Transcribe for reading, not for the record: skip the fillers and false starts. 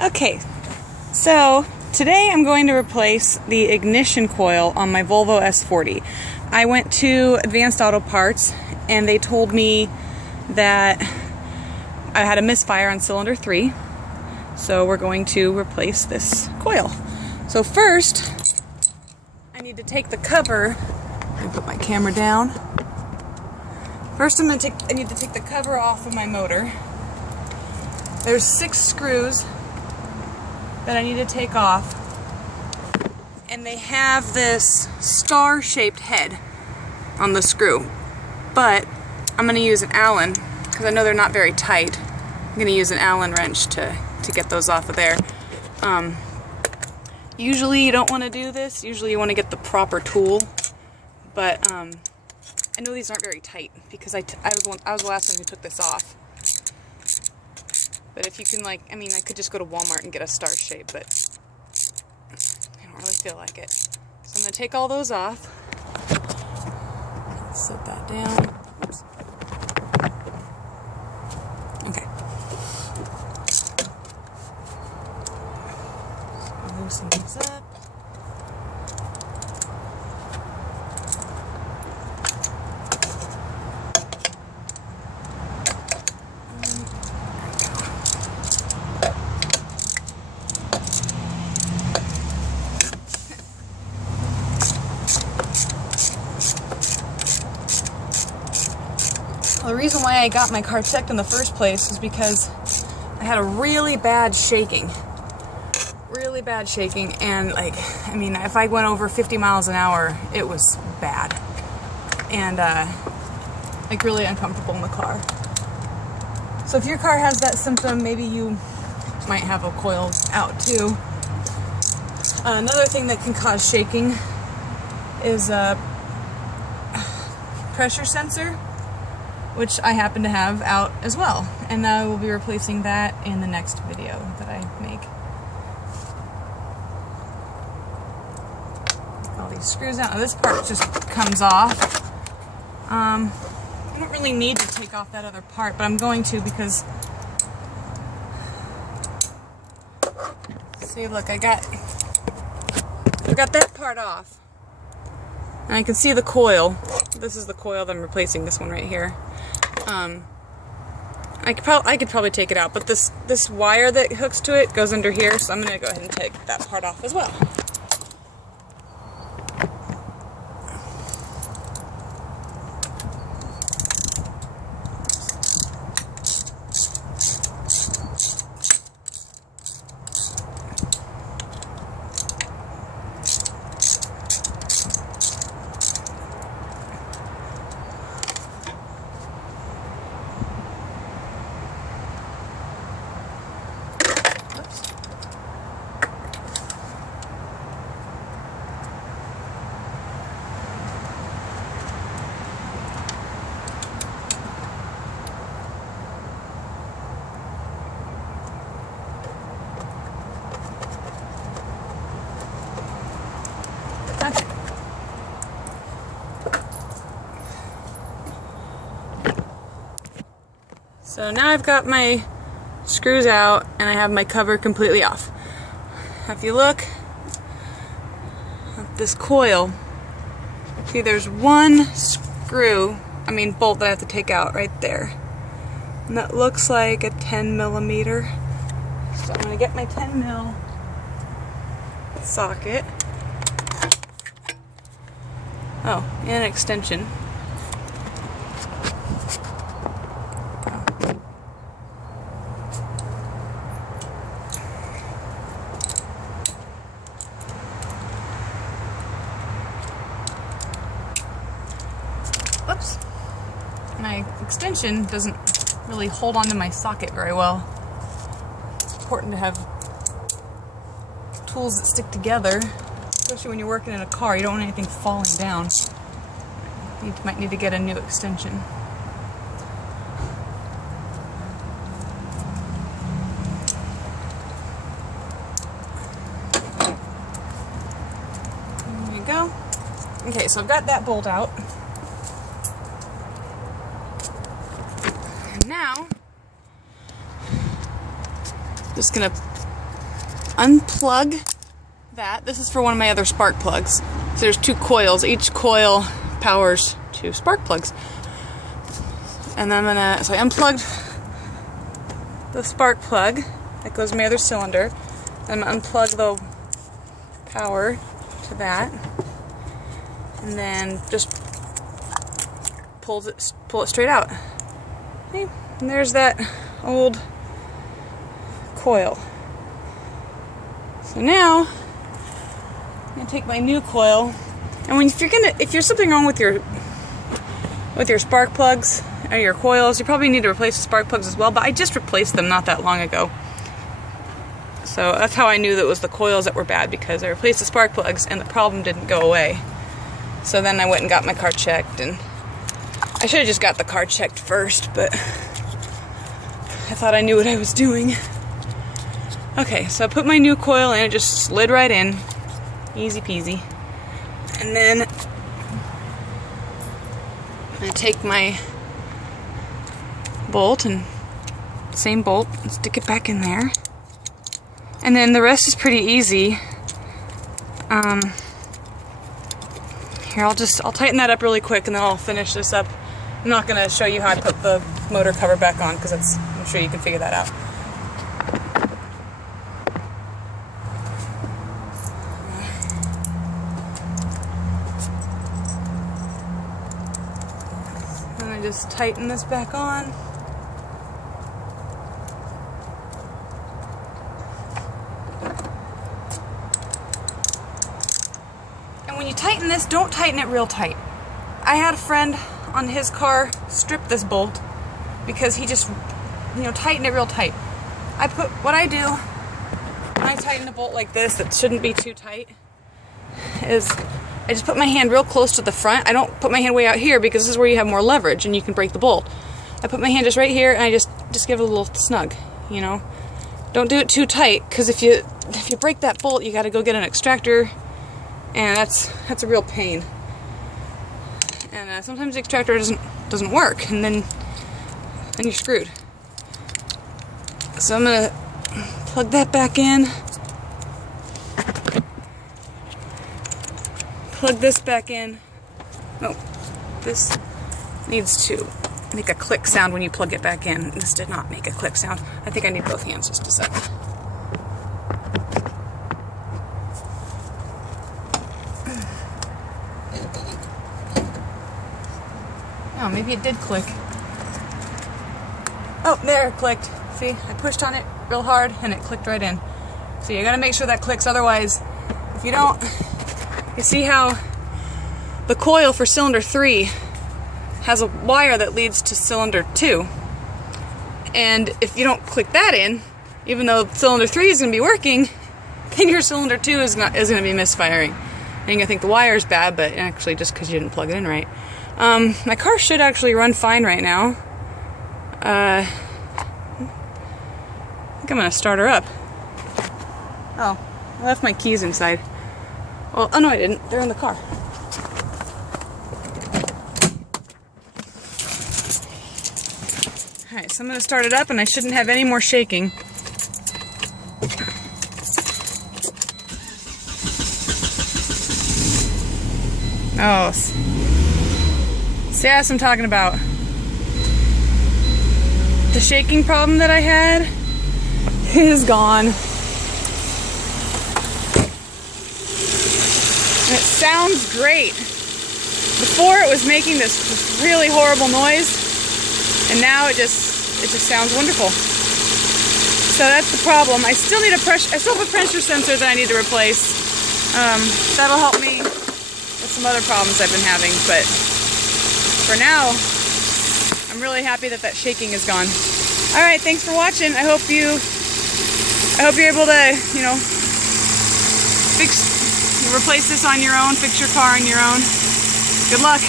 Okay, so today I'm going to replace the ignition coil on my Volvo S40. I went to Advanced Auto Parts and they told me that I had a misfire on cylinder 3, so we're going to replace this coil. So first, I need to take the cover. Let me put my camera down. First, I need to take the cover off of my motor. There's 6 screws that I need to take off, and they have this star-shaped head on the screw, but I'm going to use an Allen because I know they're not very tight. I'm going to use an Allen wrench to get those off of there. Usually you don't want to do this. Usually you want to get the proper tool, but I know these aren't very tight because I was the last one who took this off. But if you can, I could just go to Walmart and get a star shape, but I don't really feel like it. So I'm going to take all those off. Set that down. Oops. Okay. So loosen these up. Well, the reason why I got my car checked in the first place was because I had a really bad shaking. Really bad shaking, and if I went over 50 miles an hour, it was bad. And really uncomfortable in the car. So if your car has that symptom, maybe you might have a coil out too. Another thing that can cause shaking is a pressure sensor, which I happen to have out as well, and I will be replacing that in the next video that I make. All these screws out. Now this part just comes off. I don't really need to take off that other part, but I'm going to because, see, look, I got that part off, and I can see the coil. This is the coil that I'm replacing, this one right here. I could probably take it out, but this wire that hooks to it goes under here, so I'm going to go ahead and take that part off as well. So now I've got my screws out and I have my cover completely off. If you look at this coil, see there's one bolt that I have to take out right there. And that looks like a 10 millimeter. So I'm going to get my 10 mil socket. Oh, and an extension. Oops. My extension doesn't really hold onto my socket very well. It's important to have tools that stick together, especially when you're working in a car. You don't want anything falling down. You might need to get a new extension. There you go. Okay, so I've got that bolt out. And now, just gonna unplug that. This is for one of my other spark plugs. So there's 2 coils. Each coil powers 2 spark plugs. And then so I unplugged the spark plug that goes in my other cylinder. I'm going to unplug the power to that. And then just pull it straight out. Okay. And there's that old coil. So now I'm gonna take my new coil, and if there's something wrong with your spark plugs or your coils, you probably need to replace the spark plugs as well. But I just replaced them not that long ago, so that's how I knew that it was the coils that were bad, because I replaced the spark plugs and the problem didn't go away. So then I went and got my car checked, and I should have just got the car checked first, but I thought I knew what I was doing. Okay, so I put my new coil in, it just slid right in. Easy peasy. And then I'm going to take my bolt, and same bolt, and stick it back in there. And then the rest is pretty easy. Here, I'll tighten that up really quick, and then I'll finish this up. I'm not going to show you how I put the motor cover back on, because I'm sure you can figure that out. And I just tighten this back on. And when you tighten this, don't tighten it real tight. I had a friend on his car strip this bolt because he just, tightened it real tight. What I do when I tighten a bolt like this that shouldn't be too tight is I just put my hand real close to the front. I don't put my hand way out here because this is where you have more leverage and you can break the bolt. I put my hand just right here, and I just give it a little snug, Don't do it too tight, because if you break that bolt, you got to go get an extractor, and that's a real pain. And sometimes the extractor doesn't work, and then you're screwed. So I'm gonna plug that back in. Plug this back in. Oh, this needs to make a click sound when you plug it back in. This did not make a click sound. I think I need both hands just a second. Oh, maybe it did click. Oh, there it clicked. See, I pushed on it real hard and it clicked right in. So you gotta make sure that clicks, otherwise, if you don't, you see how the coil for cylinder 3 has a wire that leads to cylinder 2. And if you don't click that in, even though cylinder 3 is gonna be working, then your cylinder 2 is gonna be misfiring. And you're gonna think the wire is bad, but actually just because you didn't plug it in right. My car should actually run fine right now. I think I'm gonna start her up. Oh, I left my keys inside. Well, oh no, I didn't. They're in the car. Alright, so I'm gonna start it up, and I shouldn't have any more shaking. Oh, see, that's what I'm talking about. The shaking problem that I had is gone. And it sounds great. Before it was making this really horrible noise, and now it just sounds wonderful. So that's the problem. I still have a pressure sensor that I need to replace. That'll help me with some other problems I've been having, but for now, I'm really happy that shaking is gone. All right, thanks for watching. I hope you're able to, replace this on your own, fix your car on your own. Good luck.